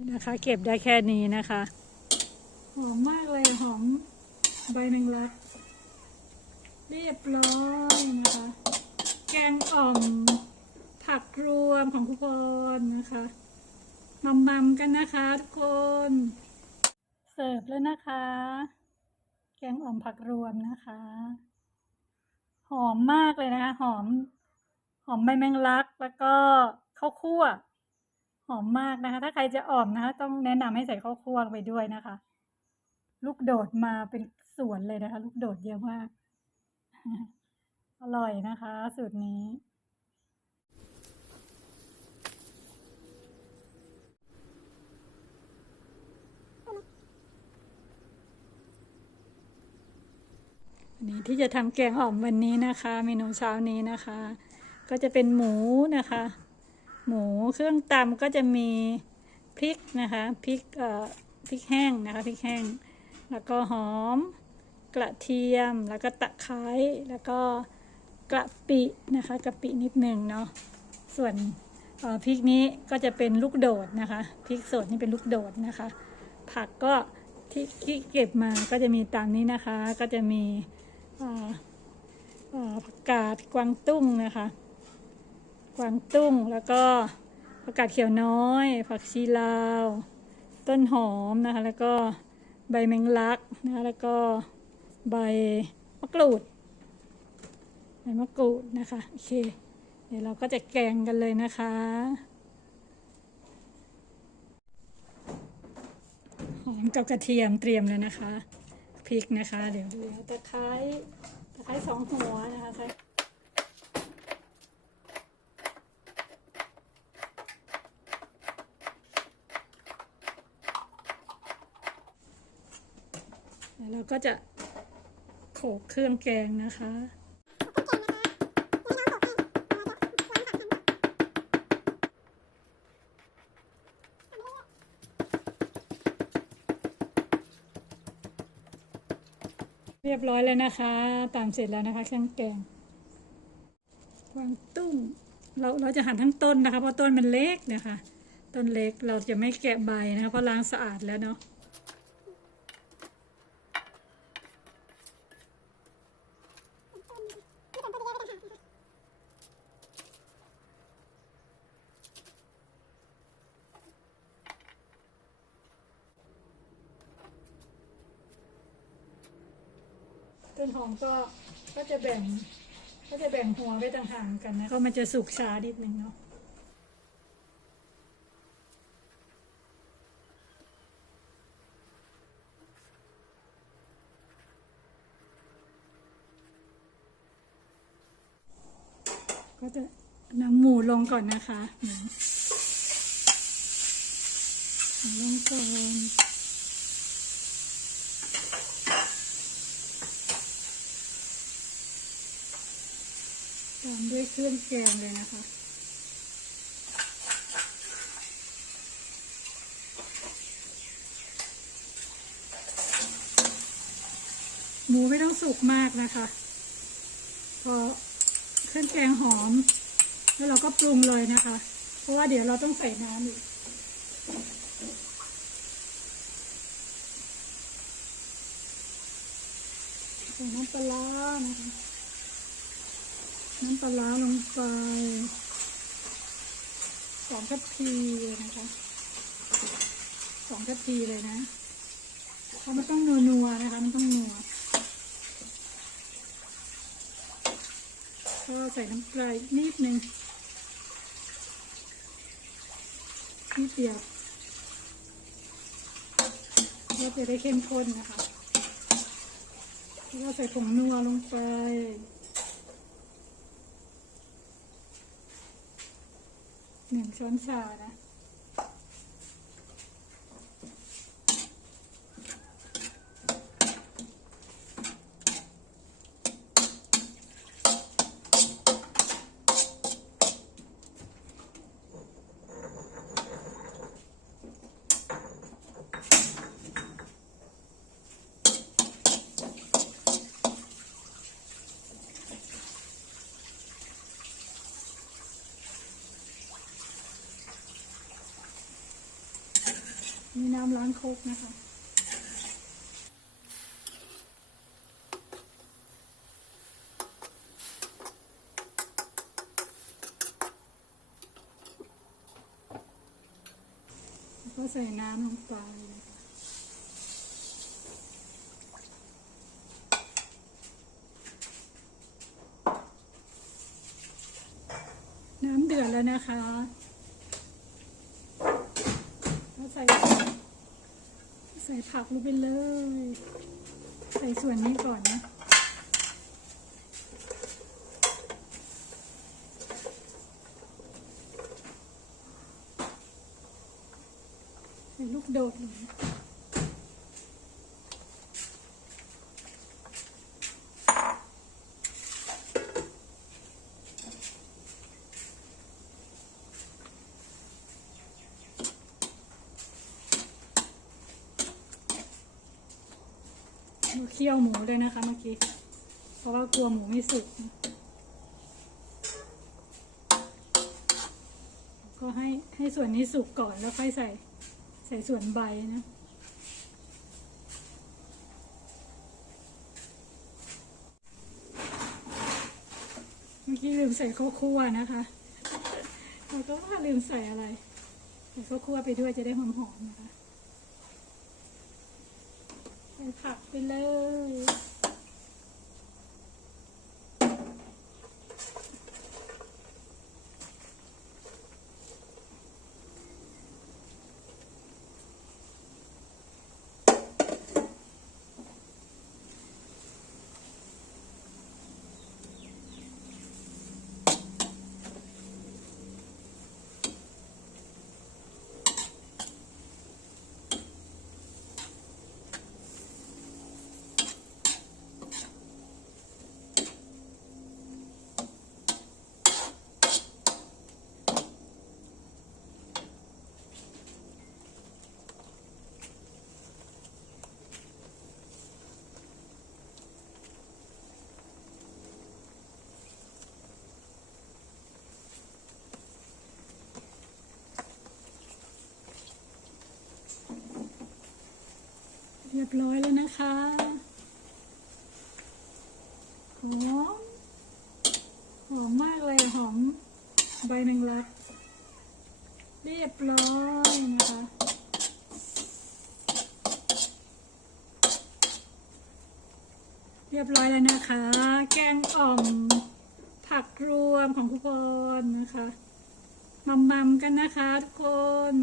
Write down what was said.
นี่นะคะ เก็บได้แค่นี้นะคะ หอมมากเลยหอมใบแมงลัก เรียบร้อยนะคะ แกงอ่อมผักรวมของทุกคนนะคะมัมมัมกันนะคะทุกคน เสิร์ฟแล้วนะคะ แกงอ่อมผักรวมนะคะ หอมมากเลยนะคะ หอม หอมใบแมงลักแล้วก็ข้าวคั่ว หอมมากนะคะ ถ้าใครจะออมนะคะ ต้องแนะนำให้ใส่ข้าวคั่วไปด้วยนะคะ ลูกโดดมาเป็นสวนเลยนะคะ ลูกโดดเยอะมาก อร่อยนะคะ สูตรนี้อันนี้ที่จะทำแกงอ่อมวันนี้นะคะ เมนูเช้านี้นะคะ ก็จะเป็นหมูนะคะ หมูเครื่องตำก็จะมีพริกนะคะพริกเอ่อพริกแห้งนะคะพริกแห้ง แล้วก็หอม กระเทียมแล้วก็ตะไคร้แล้วก็กระปินะคะกระปินิดหนึ่งเนาะส่วนเอ่อพริกนี้ก็จะเป็นลูกโดดนะคะพริกสดนี่เป็นลูกโดดนะคะ ผักก็ที่ที่เก็บมาก็จะมีตามนี้นะคะ ก็จะมีเอ่อเอ่อผักกาดกวางตุ้งนะคะ กวางตุ้ง แล้วก็ผักกาดเขียวน้อย ผักชีลาว ต้นหอมนะคะ แล้วก็ใบแมงลักนะคะแล้วก็ใบมะกรูดใบมะกรูดนะคะโอเค เดี๋ยวเราก็จะแกงกันเลยนะคะหอมกับกระเทียมเตรียมเลยนะคะพริกนะคะ เดี๋ยวตะไคร้ตะไคร้สองหัวนะคะ แล้วเราก็จะโขลกเครื่องแกงนะคะเรียบร้อยแล้วนะคะ ตามเสร็จแล้วนะคะเครื่องแกงวางตุ้งเราเราจะหั่นทั้งต้นนะคะ เพราะต้นมันเล็กนะคะ ต้นเล็กเราจะไม่แกะใบนะคะเพราะล้างสะอาดแล้วเนาะ ต้นหอมก็ก็จะแบ่ง ก็จะแบ่งหัวไว้ต่างหากกันนะ ก็มันจะสุกช้านิดนึงเนาะก็จะนำหมูลงก่อนนะคะหมูหมูลงก่อนามด้วยเครื่องแกงเลยนะคะ หมูไม่ต้องสุกมากนะคะ พอเครื่องแกงหอม แล้วเราก็ปรุงเลยนะคะ เพราะว่าเดี๋ยวเราต้องใส่น้ำอีกใส่น้ำปลาร้านะคะ น้ำปลาร้าลงไปสองทัพพีเลยนะคะสองทัพพีเลยนะเพราะมันต้องนัวๆนะคะ มันต้องนัวก็ใส่น้ำปลาอีกนิดนึงนิดเดียวเราจะได้เข้มข้นนะคะ แล้วใส่ผงนัวลงไป หนึ่งช้อนชานะ มีน้ำล้างโคกนะคะแล้วก็ใส่น้ำลงไปน้ำเดือดแล้วนะคะก็ใส่ ใส่ผักลงไปเลย ใส่ส่วนนี้ก่อนนะใส่ลูกโดดลง เคี่ยวหมูเลยนะคะเมื่อกี้ เพราะว่ากลัวหมูไม่สุก ก็ให้ให้ส่วนนี้สุกก่อนแล้วค่อยใส่ใส่ส่วนใบนะเมื่อกี้ลืมใส่ข้าวคั่วนะคะเราก็ว่าลืมใส่อะไร ใส่ข้าวคั่วไปด้วยจะได้หอมๆนะคะ ใส่ ผักไปเลย เรียบร้อยแล้วนะคะหอมหอมมากเลยหอมใบแมงลัก เรียบร้อยนะคะเรียบร้อยแล้วนะคะ แกงอ่อม ผักรวมของทุกคนนะคะมัมมัมกันนะคะทุกคน